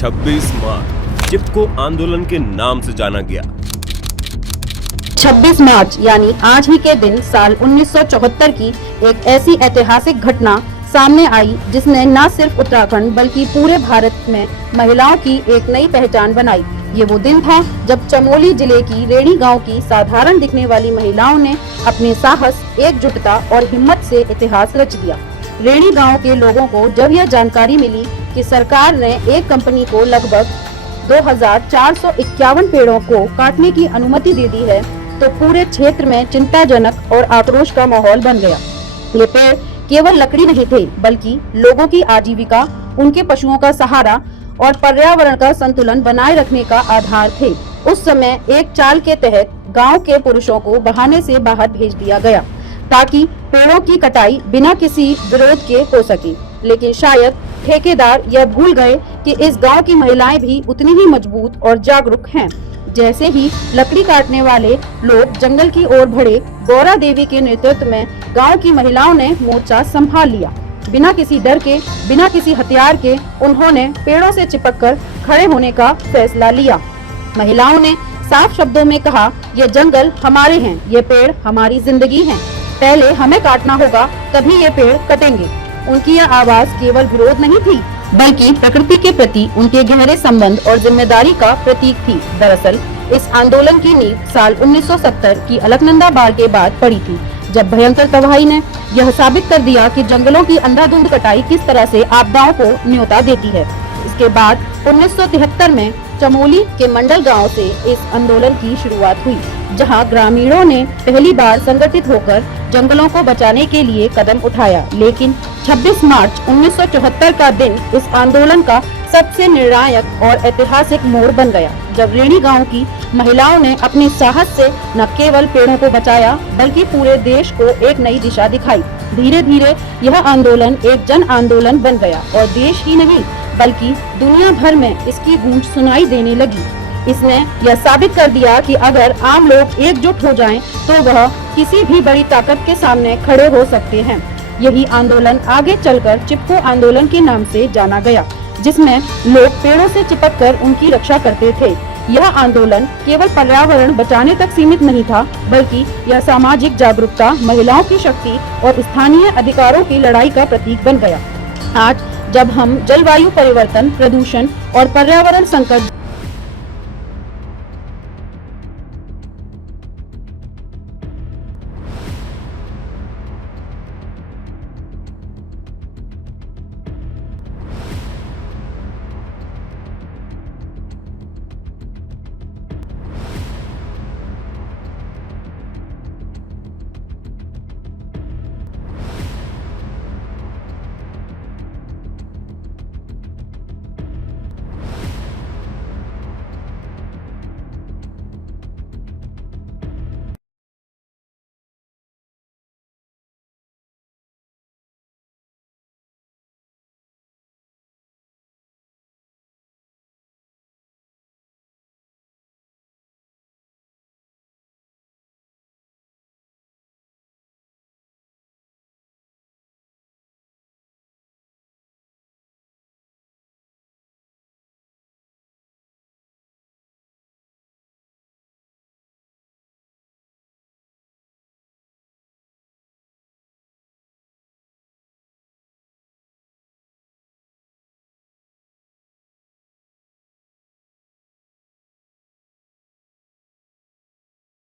26 मार्च चिपको आंदोलन के नाम से जाना गया। 26 मार्च यानी आज ही के दिन साल 1974 की एक ऐसी ऐतिहासिक घटना सामने आई जिसने न सिर्फ उत्तराखंड बल्कि पूरे भारत में महिलाओं की एक नई पहचान बनाई। ये वो दिन था जब चमोली जिले की रेणी गांव की साधारण दिखने वाली महिलाओं ने अपने साहस, एकजुटता और हिम्मत से इतिहास रच दिया। रेणी गांव के लोगों को जब यह जानकारी मिली कि सरकार ने एक कंपनी को लगभग 2451 पेड़ों को काटने की अनुमति दे दी है, तो पूरे क्षेत्र में चिंताजनक और आक्रोश का माहौल बन गया। ये पेड़ केवल लकड़ी नहीं थे, बल्कि लोगों की आजीविका, उनके पशुओं का सहारा और पर्यावरण का संतुलन बनाए रखने का आधार थे। उस समय एक चाल के तहत गांव के पुरुषों को बहाने से बाहर भेज दिया गया ताकि पेड़ों की कटाई बिना किसी विरोध के हो सके। लेकिन शायद ठेकेदार यह भूल गए कि इस गांव की महिलाएं भी उतनी ही मजबूत और जागरूक हैं। जैसे ही लकड़ी काटने वाले लोग जंगल की ओर बढ़े, गौरा देवी के नेतृत्व में गांव की महिलाओं ने मोर्चा संभाल लिया। बिना किसी डर के, बिना किसी हथियार के उन्होंने पेड़ों से चिपककर खड़े होने का फैसला लिया। महिलाओं ने साफ शब्दों में कहा, ये जंगल हमारे हैं, ये पेड़ हमारी जिंदगी हैं। पहले हमें काटना होगा, तभी ये पेड़ कटेंगे। उनकी यह आवाज केवल विरोध नहीं थी, बल्कि प्रकृति के प्रति उनके गहरे संबंध और जिम्मेदारी का प्रतीक थी। दरअसल इस आंदोलन की नींव साल 1970 की अलकनंदा बाढ़ के बाद पड़ी थी, जब भयंकर तबाही ने यह साबित कर दिया कि जंगलों की अंधाधुंध कटाई किस तरह से आपदाओं को न्योता देती है। इसके बाद 1973 में चमोली के मंडल गांव से इस आंदोलन की शुरुआत हुई, जहां ग्रामीणों ने पहली बार संगठित होकर जंगलों को बचाने के लिए कदम उठाया। लेकिन 26 मार्च 1974 का दिन इस आंदोलन का सबसे निर्णायक और ऐतिहासिक मोड़ बन गया, जब रेणी गांव की महिलाओं ने अपने साहस से न केवल पेड़ों को बचाया, बल्कि पूरे देश को एक नई दिशा दिखाई। धीरे धीरे यह आंदोलन एक जन आंदोलन बन गया और देश ही नहीं बल्कि दुनिया भर में इसकी गूंज सुनाई देने लगी। इसने यह साबित कर दिया कि अगर आम लोग एकजुट हो जाएं, तो वह किसी भी बड़ी ताकत के सामने खड़े हो सकते हैं। यही आंदोलन आगे चलकर चिपको आंदोलन के नाम से जाना गया, जिसमें लोग पेड़ों से चिपककर उनकी रक्षा करते थे। यह आंदोलन केवल पर्यावरण बचाने तक सीमित नहीं था, बल्कि यह सामाजिक जागरूकता, महिलाओं की शक्ति और स्थानीय अधिकारों की लड़ाई का प्रतीक बन गया। आज जब हम जलवायु परिवर्तन, प्रदूषण और पर्यावरण संकट